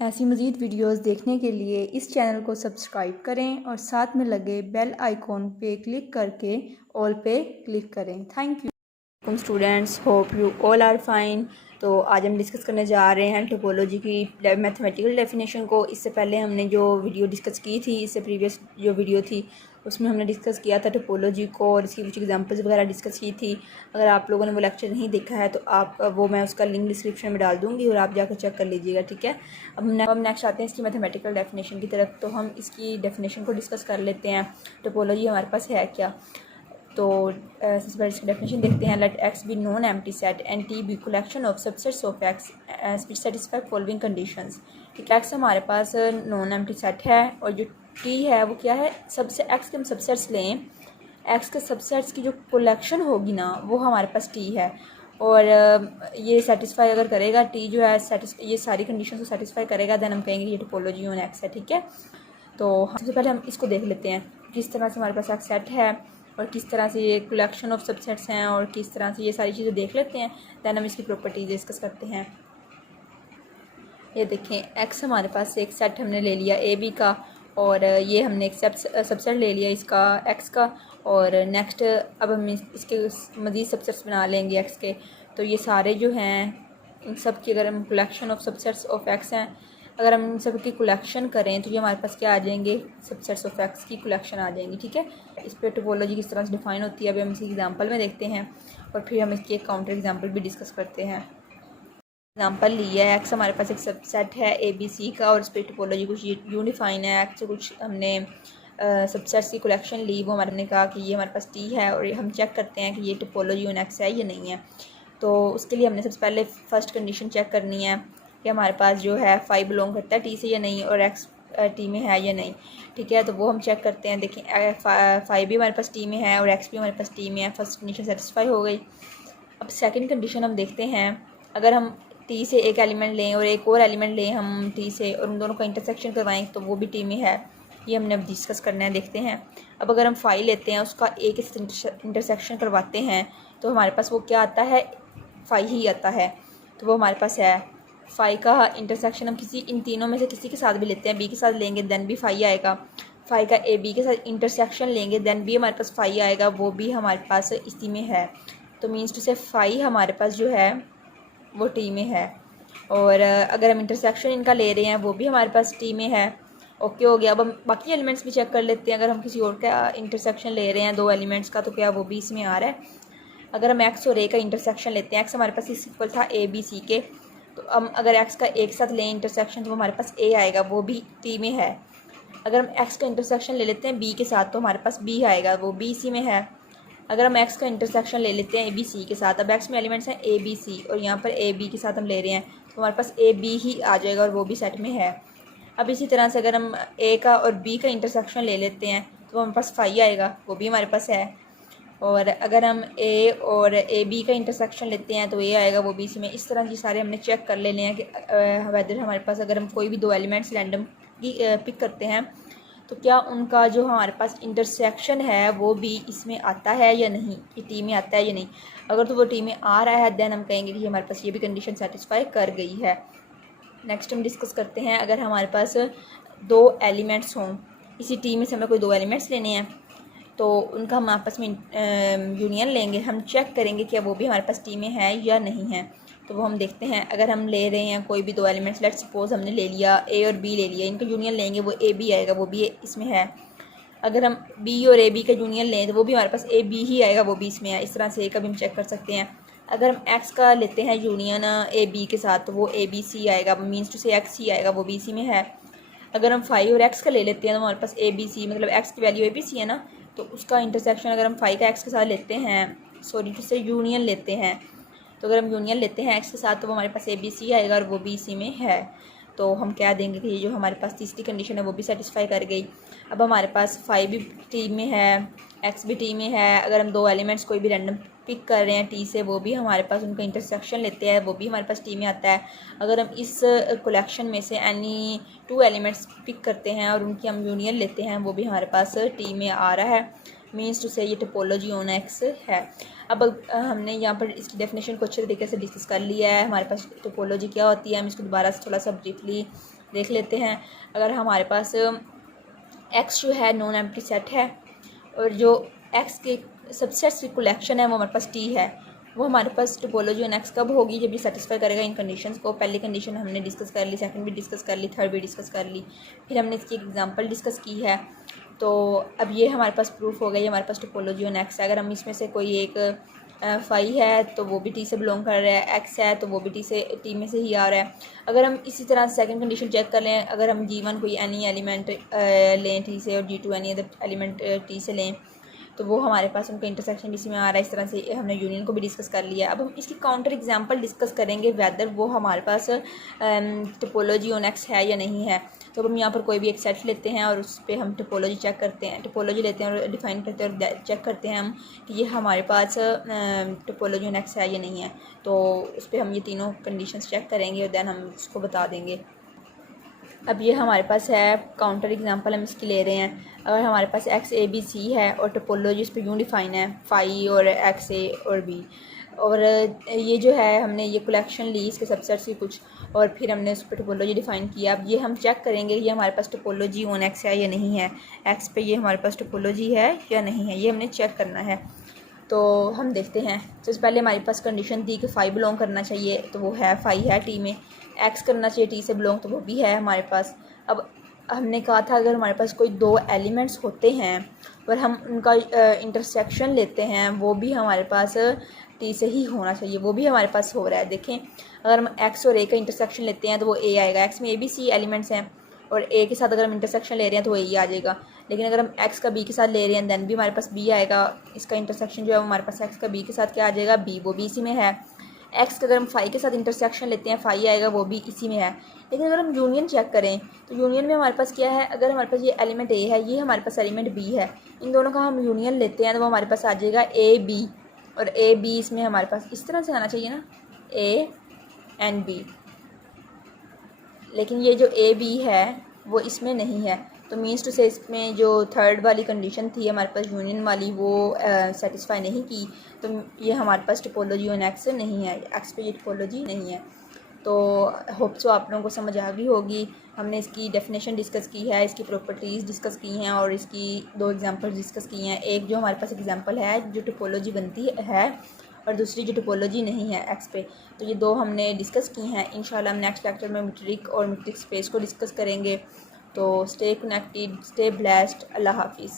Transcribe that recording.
ऐसी मज़ीद वीडियोस देखने के लिए इस चैनल को सब्सक्राइब करें और साथ में लगे बेल आइकॉन पे क्लिक करके ऑल पे क्लिक करें। Thank you students, hope you all are fine. तो आज हम डिस्कस करने जा रहे हैं टोपोलॉजी की मैथमेटिकल डेफिनेशन को। इससे पहले हमने जो वीडियो डिस्कस की थी, इससे प्रीवियस जो वीडियो थी उसमें हमने डिस्कस किया था टोपोलॉजी को और इसकी कुछ एग्जांपल्स वगैरह डिस्कस की थी। अगर आप लोगों ने वो लेक्चर नहीं देखा है तो आप वो मैं उसका लिंक डिस्क्रिप्शन में डाल दूँगी और आप जाकर चेक कर लीजिएगा, ठीक है। अब हम नेक्स्ट आते हैं इसकी मैथमेटिकल डेफिनेशन की तरफ। तो हम इसकी डेफिनेशन को डिस्कस कर लेते हैं, टोपोलॉजी हमारे पास है क्या। तो सबसे पहले इसकी डेफिनेशन देखते हैं। Let X be non empty set and T be collection of subsets of X which satisfy following conditions. X हमारे पास नॉन एम्प्टी सेट है और जो टी है वो क्या है, सबसे एक्स के हम सबसेट्स लें, एक्स के सबसेट्स की जो कलेक्शन होगी ना वो हमारे पास टी है और ये सेटिस्फाई अगर करेगा, टी जो है ये सारी कंडीशन को सेटिस्फाई करेगा, देन हम कहेंगे ये टोपोलॉजी ऑन एक्स है, ठीक है। तो सबसे पहले हम इसको देख लेते हैं किस तरह से हमारे पास एक्स सेट है और किस तरह से ये कलेक्शन ऑफ सबसेट्स हैं और किस तरह से ये सारी चीज़ें देख लेते हैं। दैन हम इसकी प्रॉपर्टीज डिस्कस करते हैं। ये देखें, एक्स हमारे पास एक सेट हमने ले लिया ए बी का और ये हमने एक सबसेट ले लिया इसका एक्स का और नेक्स्ट अब हम इसके मज़ीद सबसेट्स बना लेंगे एक्स के। तो ये सारे जो हैं इन सब की अगर हम collection of subsets of x हैं, अगर हम इन सब की कलेक्शन करें तो ये हमारे पास क्या आ जाएंगे, सबसेट्स ऑफ एक्स की कलेक्शन आ जाएंगी, ठीक है। इस पर टोपोलॉजी किस तरह से डिफाइन होती है अभी हम इसकी एग्जांपल में देखते हैं और फिर हम इसकी एक काउंटर एग्जांपल भी डिस्कस करते हैं। एग्जांपल लिया है, एक्स हमारे पास एक सबसेट है ए बी सी का और इस पर टोपोलॉजी कुछ यूँ डिफाइन है। एक्स से कुछ हमने सबसेट्स की कलेक्शन ली, वो हमारे ने कहा कि ये हमारे पास टी है और हम चेक करते हैं कि ये टोपोलॉजी ऑन एक्स है या नहीं है। तो उसके लिए हमने सबसे पहले फर्स्ट कंडीशन चेक करनी है कि हमारे पास जो है 5 बिलोंग करता है टी से या नहीं और एक्स टी में है या नहीं, ठीक है। तो वो हम चेक करते हैं। देखें, 5 भी हमारे पास टी में है और एक्स भी हमारे पास टी में है। फर्स्ट कंडीशन सेटिस्फाई हो गई। अब सेकंड कंडीशन हम देखते हैं, अगर हम टी से एक एलिमेंट लें और एक और एलिमेंट लें हम टी से और उन दोनों का इंटरसेक्शन करवाएं तो वो भी टी में है, ये हमने अब डिस्कस करना है। देखते हैं, अब अगर हम 5 लेते हैं उसका एक इंटरसेक्शन करवाते हैं तो हमारे पास वो क्या आता है, 5 ही आता है। तो वो हमारे पास है 5 का इंटरसेक्शन हम किसी इन तीनों में से किसी के साथ भी लेते हैं, बी के साथ लेंगे देन भी 5 आएगा। 5 का ए बी के साथ इंटरसेक्शन लेंगे देन भी हमारे पास 5 आएगा, वो भी हमारे पास इसी में है। तो मीन्स टू से 5 हमारे पास जो है वो टी में है और अगर हम इंटरसेक्शन इनका ले रहे हैं वो भी हमारे पास टी में है। ओके हो गया। अब हम बाकी एलिमेंट्स भी चेक कर लेते हैं। अगर हम किसी और का इंटरसेक्शन ले रहे हैं 2 एलिमेंट्स का तो क्या वो भी इसमें आ रहा है। अगर हम एक्स और ए का इंटरसेक्शन लेते हैं, एक्स हमारे पास इस इक्वल था ए बी सी के, तो हम अगर एक्स का एक साथ लें इंटरसेक्शन तो हमारे पास ए आएगा, वो भी टी में है। अगर हम एक्स का इंटरसेक्शन ले लेते हैं बी के साथ तो हमारे पास बी आएगा, वो बी सी में है। अगर हम एक्स का इंटरसेक्शन ले लेते हैं ए बी सी के साथ, अब एक्स में एलिमेंट्स हैं ए बी सी और यहाँ पर ए बी के साथ हम ले रहे हैं तो हमारे पास ए बी ही आ जाएगा और वो भी सेट में है। अब इसी तरह से अगर हम ए का और बी का इंटरसेक्शन ले लेते हैं तो हमारे पास 5 आएगा, वो भी हमारे पास है। और अगर हम ए और ए बी का इंटरसेक्शन लेते हैं तो ए आएगा, वो बी सी में। इस तरह की सारे हमने चेक कर लेने हैं कि वेदर हमारे पास अगर हम कोई भी 2 एलिमेंट्स रैंडम की पिक करते हैं तो क्या उनका जो हमारे पास इंटरसेक्शन है वो भी इसमें आता है या नहीं, कि टी में आता है या नहीं। अगर तो वो टी में आ रहा है देन हम कहेंगे कि हमारे पास ये भी कंडीशन सेटिस्फाई कर गई है। नेक्स्ट हम डिस्कस करते हैं, अगर हमारे पास 2 एलिमेंट्स हों, इसी टी में से हमें कोई 2 एलिमेंट्स लेने हैं तो उनका हम आपस में यूनियन लेंगे। हम चेक करेंगे कि वो भी हमारे पास टी में है या नहीं है। तो वो हम देखते हैं, अगर हम ले रहे हैं कोई भी 2 एलिमेंट्स, लेट्स सपोज हमने ले लिया ए और बी ले लिया, इनका यूनियन लेंगे वो ए बी आएगा, वो भी इसमें है। अगर हम बी और ए बी का यूनियन लें तो वो भी हमारे पास ए बी ही आएगा, वो भी इसमें है। इस तरह से ए का भी हम चेक कर सकते हैं। अगर हम एक्स का लेते हैं यूनियन ए बी के साथ तो वो ए बी सी आएगा, मीन्स टू से एक्स ही आएगा, वो बी सी में है। अगर हम 5 और एक्स का ले लेते हैं तो हमारे पास ए बी सी, मतलब एक्स की वैल्यू ए बी सी है ना, तो उसका इंटरसेक्शन अगर हम 5 का एक्स के साथ लेते हैं, सॉरी टू से यूनियन लेते हैं, तो अगर हम यूनियन लेते हैं एक्स के साथ तो वो हमारे पास ए बी सी आएगा और वो बी सी में है। तो हम क्या देंगे कि ये जो हमारे पास तीसरी कंडीशन है वो भी सेटिस्फाई कर गई। अब हमारे पास 5 भी टी में है, एक्स भी टी में है। अगर हम 2 एलिमेंट्स कोई भी रैंडम पिक कर रहे हैं टी से, वो भी हमारे पास उनका इंटरसेक्शन लेते हैं, वो भी हमारे पास टी में आता है। अगर हम इस कलेक्शन में से एनी 2 एलिमेंट्स पिक करते हैं और उनकी हम यूनियन लेते हैं, वो भी हमारे पास टी में आ रहा है, मीन्स टू से ये टोपोलॉजी ऑन एक्स है। अब हमने यहाँ पर इसकी डेफिनेशन को अच्छे तरीके से डिस्कस कर लिया है। हमारे पास टोपोलॉजी क्या होती है, हम इसको दोबारा से थोड़ा सा ब्रीफली देख लेते हैं। अगर हमारे पास एक्स जो है नॉन एम्प्टी सेट है और जो एक्स के सबसेट्स की कलेक्शन है वो हमारे पास टी है, वो हमारे पास टोपोलॉजी ऑन एक्स कब होगी? जब ये सेटिस्फाई करेगा इन कंडीशंस को। पहली कंडीशन हमने डिस्कस कर ली, सेकंड भी डिस्कस कर ली, थर्ड भी डिस्कस कर ली, फिर हमने इसकी एक एग्जांपल डिस्कस की है। तो अब ये हमारे पास प्रूफ हो गया, ये हमारे पास टोपोलॉजी ऑन एक्स है। अगर हम इसमें से कोई एक फाई है तो वो भी टी से बिलोंग कर रहा है, एक्स है तो वो भी टी में से ही आ रहा है। अगर हम इसी तरह सेकंड कंडीशन चेक कर लें, अगर हम G1 कोई एनी एलिमेंट लें टी से और G2 any other element T से लें तो वो हमारे पास उनका इंटरसेक्शन इसी में आ रहा है। इस तरह से हमने यूनियन को भी डिस्कस कर लिया। अब हम इसकी काउंटर एग्जांपल डिस्कस करेंगे वेदर वो हमारे पास टोपोलॉजी ऑन एक्स है या नहीं है। तो हम यहाँ पर कोई भी एक सेट लेते हैं और उस पर हम टोपोलॉजी चेक करते हैं, टोपोलॉजी लेते हैं और डिफाइन करते हैं और चेक करते हैं हम कि ये हमारे पास टोपोलॉजी ऑन एक्स है या नहीं है। तो उस पर हम ये तीनों कंडीशंस चेक करेंगे और दैन हम उसको बता देंगे। अब ये हमारे पास है काउंटर एग्जांपल, हम इसकी ले रहे हैं। अगर हमारे पास एक्स ए बी सी है और टोपोलॉजी इस पर यूँ डिफाइन है फाई और एक्स ए और बी, और ये जो है हमने ये कलेक्शन ली इसके सबसेट्स की कुछ और फिर हमने उस पर टोपोलॉजी डिफाइन किया। अब ये हम चेक करेंगे ये हमारे पास टोपोलॉजी ऑन एक्स है या नहीं है, एक्स पे ये हमारे पास टोपोलॉजी है या नहीं है, ये हमने चेक करना है। तो हम देखते हैं। सबसे पहले हमारे पास कंडीशन थी कि फाई बिलोंग करना चाहिए, तो वो है फाई है टी में। एक्स करना चाहिए टी से बिलोंग, तो वो भी है हमारे पास। अब हमने कहा था अगर हमारे पास कोई दो एलिमेंट्स होते हैं और हम उनका इंटरसेक्शन लेते हैं वो भी हमारे पास टी से ही होना चाहिए, वो भी हमारे पास हो रहा है। देखें अगर हम एक्स और ए का इंटरसेक्शन लेते हैं तो वो ए आएगा। एक्स में ए बी सी एलिमेंट्स हैं और ए के साथ अगर हम इंटरसेक्शन ले रहे हैं तो वो ए आ जाएगा। लेकिन अगर हम एक्स का बी के साथ ले रहे हैं दैन भी हमारे पास बी आएगा। इसका इंटरसेक्शन जो है हमारे पास एक्स का बी के साथ क्या आ जाएगा? बी, वो भी इसी में है। एक्स का अगर हम फाई के साथ इंटरसेक्शन लेते हैं फाई आएगा, वो भी इसी में है। लेकिन अगर हम यूनियन चेक करें तो यूनियन में हमारे पास क्या है? अगर हमारे पास ये एलिमेंट ए है, ये हमारे पास एलिमेंट बी है, इन दोनों का हम यूनियन लेते हैं तो वो हमारे पास आ जाएगा ए बी, और ए बी इसमें हमारे पास इस तरह से आना चाहिए ना, ए एंड बी। लेकिन ये जो ए बी है वो इसमें नहीं है, तो मीन्स टू से इसमें जो थर्ड वाली कंडीशन थी हमारे पास यूनियन वाली वो सेटिस्फाई नहीं की, तो ये हमारे पास टोपोलॉजी ऑन एक्स नहीं है, एक्स पे ये टोपोलॉजी नहीं है। तो होप सो आप लोगों को समझ आ गई होगी। हमने इसकी डेफिनेशन डिस्कस की है, इसकी प्रॉपर्टीज़ डिस्कस की हैं और इसकी दो एग्जांपल्स डिस्कस की हैं। एक जो हमारे पास एग्जांपल है जो टोपोलॉजी बनती है और दूसरी जो टोपोलॉजी नहीं है एक्स पे, तो ये दो हमने डिस्कस की हैं। इंशाल्लाह हम नेक्स्ट लेक्चर में मीट्रिक और मीट्रिक स्पेस को डिस्कस करेंगे। तो स्टे कनेक्टेड, स्टे ब्लेस्ड, अल्लाह हाफिज़।